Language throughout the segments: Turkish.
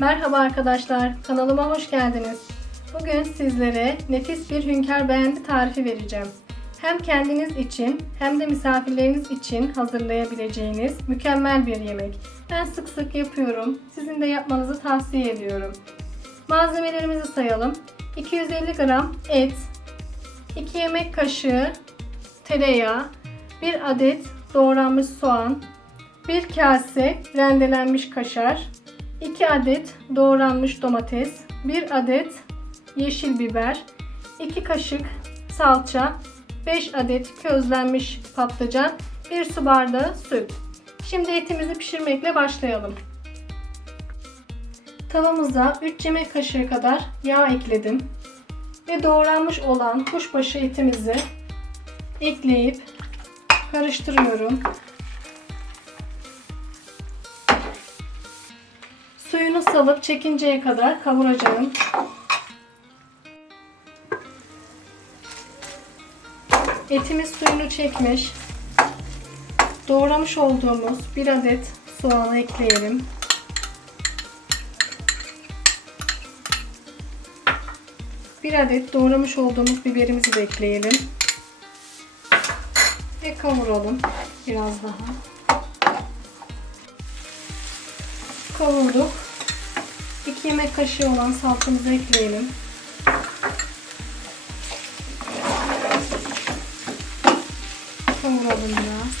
Merhaba arkadaşlar, kanalıma hoş geldiniz. Bugün sizlere nefis bir hünkâr beğendi tarifi vereceğim. Hem kendiniz için hem de misafirleriniz için hazırlayabileceğiniz mükemmel bir yemek. Ben sık sık yapıyorum. Sizin de yapmanızı tavsiye ediyorum. Malzemelerimizi sayalım. 250 gram et, 2 yemek kaşığı tereyağı, 1 adet doğranmış soğan, 1 kase rendelenmiş kaşar, 2 adet doğranmış domates, 1 adet yeşil biber, 2 kaşık salça, 5 adet közlenmiş patlıcan, 1 su bardağı süt. Şimdi etimizi pişirmekle başlayalım. Tavamıza 3 yemek kaşığı kadar yağ ekledim ve doğranmış olan kuşbaşı etimizi ekleyip karıştırıyorum. Suyunu salıp çekinceye kadar kavuracağım. Etimiz suyunu çekmiş. Doğramış olduğumuz bir adet soğanı ekleyelim. Bir adet doğramış olduğumuz biberimizi de ekleyelim. Ve kavuralım biraz daha. Kavurduk. 2 yemek kaşığı olan salçamızı ekleyelim. Kavuralım biraz.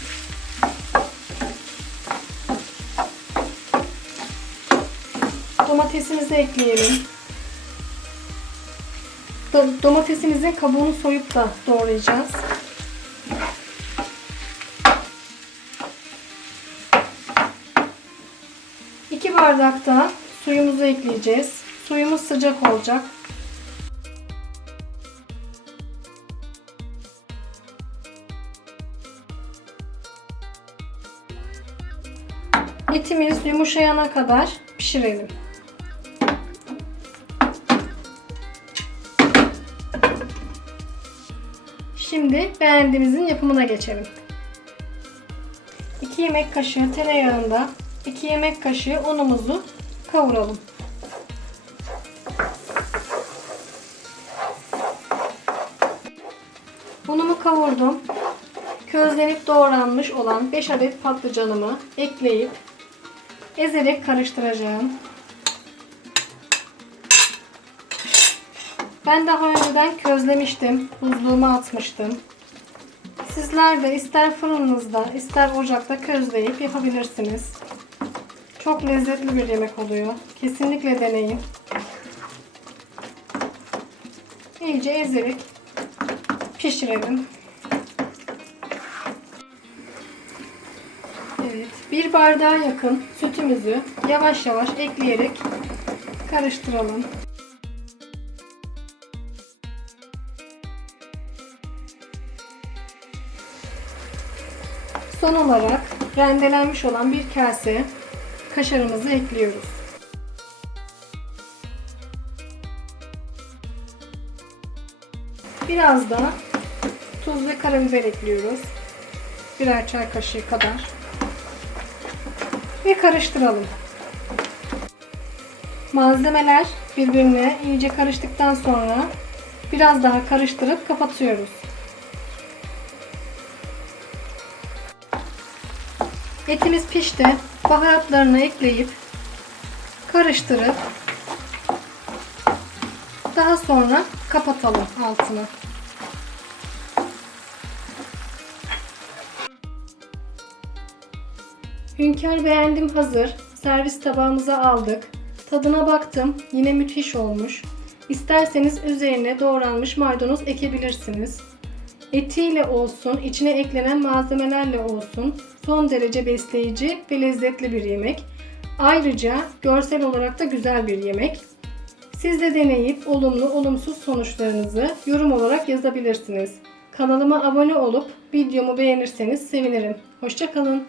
Domatesimizi ekleyelim. Do- Domatesimizin kabuğunu soyup da doğrayacağız. Bardak da suyumuzu ekleyeceğiz. Suyumuz sıcak olacak. Etimiz yumuşayana kadar pişirelim. Şimdi beğendiğimizin yapımına geçelim. 2 yemek kaşığı tereyağında 2 yemek kaşığı unumuzu kavuralım. Unumu kavurdum. Közlenip doğranmış olan 5 adet patlıcanımı ekleyip ezerek karıştıracağım. Ben daha önceden közlemiştim. Buzluğuma atmıştım. Sizler de ister fırınınızda ister ocakta közleyip yapabilirsiniz. Çok lezzetli bir yemek oluyor. Kesinlikle deneyin. İyice ezerek pişirelim. Evet, bir bardağa yakın sütümüzü yavaş yavaş ekleyerek karıştıralım. Son olarak rendelenmiş olan bir kase kaşarımızı ekliyoruz. Biraz da tuz ve karabiber ekliyoruz. Birer çay kaşığı kadar. Ve karıştıralım. Malzemeler birbirine iyice karıştıktan sonra biraz daha karıştırıp kapatıyoruz. Etimiz pişti. Baharatlarını ekleyip karıştırıp daha sonra kapatalım altını. Hünkar beğendim hazır. Servis tabağımıza aldık. Tadına baktım. Yine müthiş olmuş. İsterseniz üzerine doğranmış maydanoz ekebilirsiniz. Etiyle olsun, içine eklenen malzemelerle olsun son derece besleyici ve lezzetli bir yemek. Ayrıca görsel olarak da güzel bir yemek. Siz de deneyip olumlu olumsuz sonuçlarınızı yorum olarak yazabilirsiniz. Kanalıma abone olup videomu beğenirseniz sevinirim. Hoşçakalın.